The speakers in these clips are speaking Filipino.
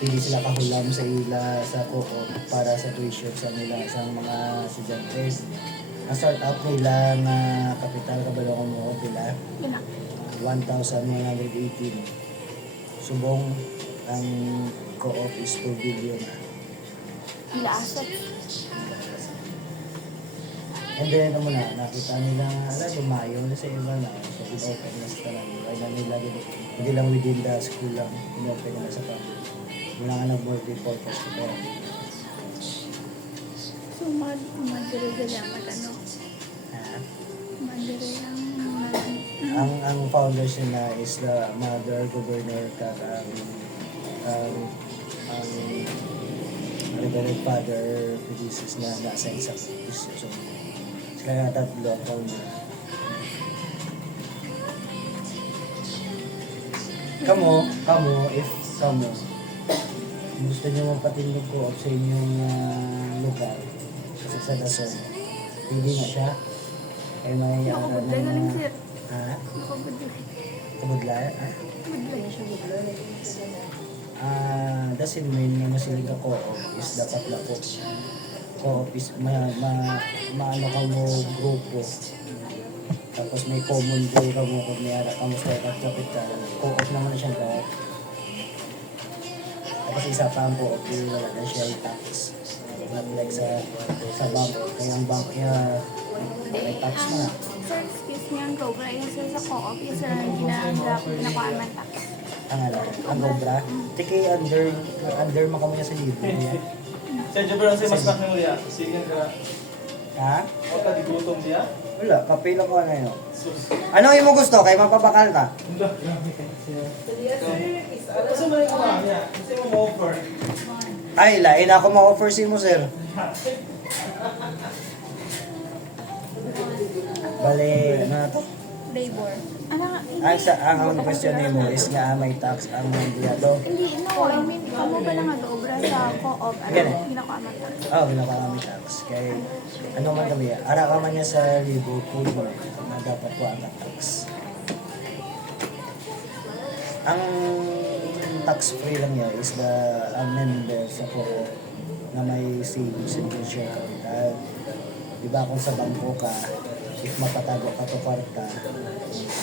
pili sila kahulam sa ila sa co-op para sa tuition sa nila sa mga estudyante. Ang start out nila nga kapital kabalo mo pila 1,118. Subong ang co-op is 2 billion. Ila asot. And then, ano na, nakita nila nga, lumayo na sa iba na, so in-open na sa talang. Ay na nila, hindi lang within the school lang, in-open na sa public. Wala nga nag-multi-purpose ko pero. So, madire-dire ang matano. Ha? Madire ang Ang founders nila is the mother governor kag ang Reverend Father Pedisis na na-assign sa position. So, sila nga tatlo ang founder. If kamo, gusto nyo magpatindog ko sa inyong lugar, kasi sa Dasol, hindi na siya. Ay may nakabudlay na lang sir. Ha? Nakabudlay. Kabudlay? Ha? Budlay siya budlay. Doesn't mean na masilig ka co-op is dapat lako. Co-op is maano ka mo grupo. Tapos may common goal ka mo kung may ara ka mo sa capital. Co-op naman na siyang co-op. Tapos isa pa ang co-op yung wala na siya yung tax. Not like sa bank. Kaya ang bank niya may tax mo na. Sir, excuse me, ang Cobra, yung sir sa co-op, yung sir ang ginakuhaan man tax. Ang obra. Tiki under mo kami sa libre niya. Sa Jabber sa mas makna mo diya. Sige ka. Ha? O ka digutom diya. Wala, kapila ko ano yun. Ano yung mo gusto? Kay mapapakal ka? Kasi mo yung kumahan niya. Kasi mo offer. Ay, lain ako ma-offer si mo, sir. Bale, ano na to? Labor. Ano nga? Ang question mo is nga may tax ang mandiyado. Hindi, no. I mean, kamo ba lang nag-obra sa co-op? Ano Ganun. ginakuhaan man tax? Oo, ginagawa kami tax. Kay, ano man kami, ara ka man niya sa libo, full mo na dapat ko ang tax. Ang tax-free lang niya is the member sa co-op na may savings and share capital. Diba kung sa bangko ka, if mapatago ka to kwarta,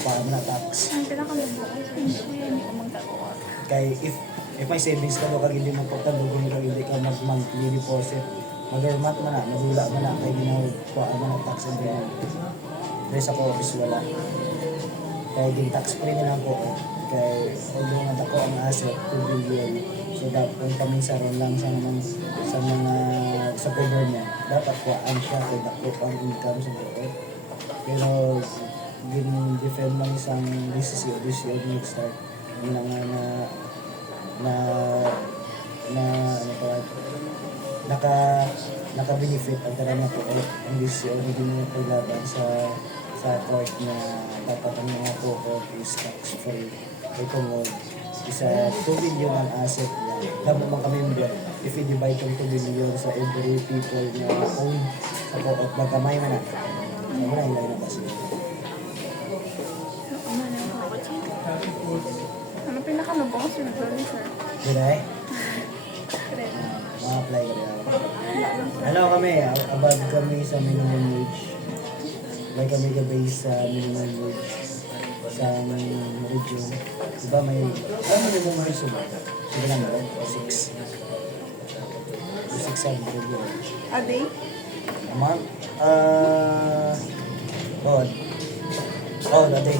paano na tax? Ang pinakalimbo ko, hindi ko magtakuha. Kay if may savings ka kag hindi mo pagtalugon kag hindi ka mag-monthly deposit, mag-month man na, madula man na kay ginawa man na tax and then dahil sa co-office wala. Kaya din tax free na lang ko. Kay although nga dako ang asset 2 billion. So dapat kami sa ron lang sa mga sa government dapat kuhaan siya kay dako ang income sa co-op. Pero defend lang isang decision next start na ano pa naka-benefit ang tarang po ang decision hindi mo paglaban sa court na dapat ang mga co-op is tax free kay kung isa 2 billion ang asset niya dapat mga member if you divide yung 2 billion sa every people na own sa co-op magkamay man na wala yung line na kasi. Ano pinakalubo ko sir? Sir? Diray? Correct. Ma-apply ka rin. Ano kami, above kami sa minimum wage. May kami ka-base sa minimum wage sa region. Diba may, ano minimum wage ba? Sige lang ba? O 6. 600 wage. A day? A month? A day.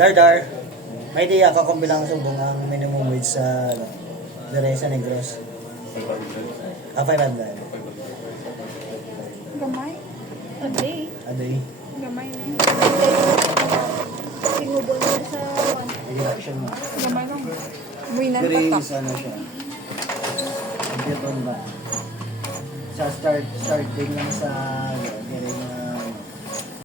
Dar. May di ako kung bilang subong ang minimum wage sa sa Negros. 500. Gamay? A day? A day. Gamay na yun. Sinubol mo sa Election mo. gamay lang. Winan pa Grades, ano siya. Computer ba? Sa starting lang sa